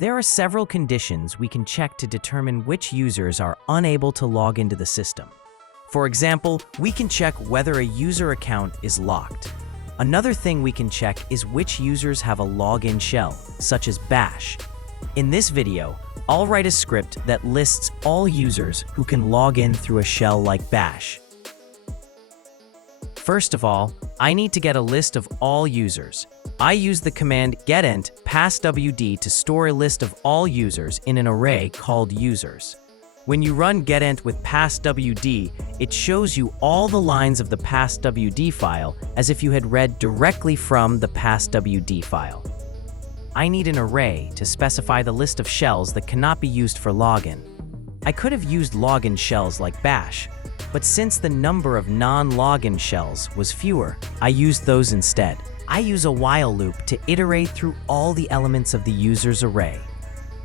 There are several conditions we can check to determine which users are unable to log into the system. For example, we can check whether a user account is locked. Another thing we can check is which users have a login shell, such as Bash. In this video, I'll write a script that lists all users who can log in through a shell like Bash. First of all, I need to get a list of all users. I use the command getInt passwd to store a list of all users in an array called users. When you run getInt with passwd, it shows you all the lines of the passwd file as if you had read directly from the passwd file. I need an array to specify the list of shells that cannot be used for login. I could have used login shells like Bash, but since the number of non-login shells was fewer, I used those instead. I use a while loop to iterate through all the elements of the user's array.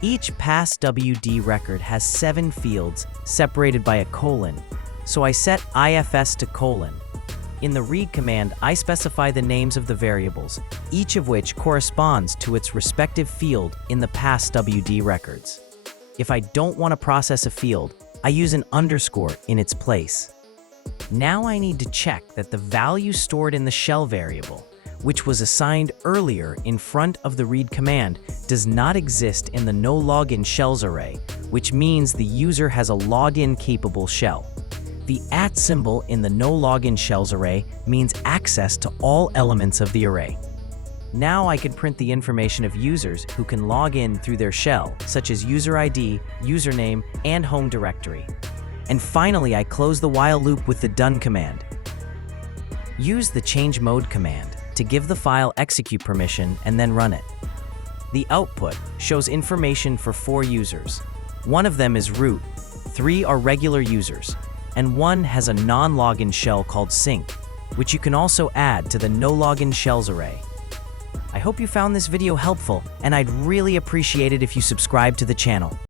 Each passwd record has 7 fields separated by a colon, so I set ifs to colon. In the read command, I specify the names of the variables, each of which corresponds to its respective field in the passwd records. If I don't want to process a field, I use an underscore in its place. Now I need to check that the value stored in the shell variable, which was assigned earlier in front of the read command, does not exist in the no-login shells array, which means the user has a logged-in capable shell. The @ symbol in the no-login shells array means access to all elements of the array. Now I can print the information of users who can log in through their shell, such as user ID, username, and home directory. And finally, I close the while loop with the done command. Use the change mode command to give the file execute permission and then run it. The output shows information for 4 users. 1 of them is root, 3 are regular users, and 1 has a non-login shell called sync, which you can also add to the no-login shells array. I hope you found this video helpful, and I'd really appreciate it if you subscribe to the channel.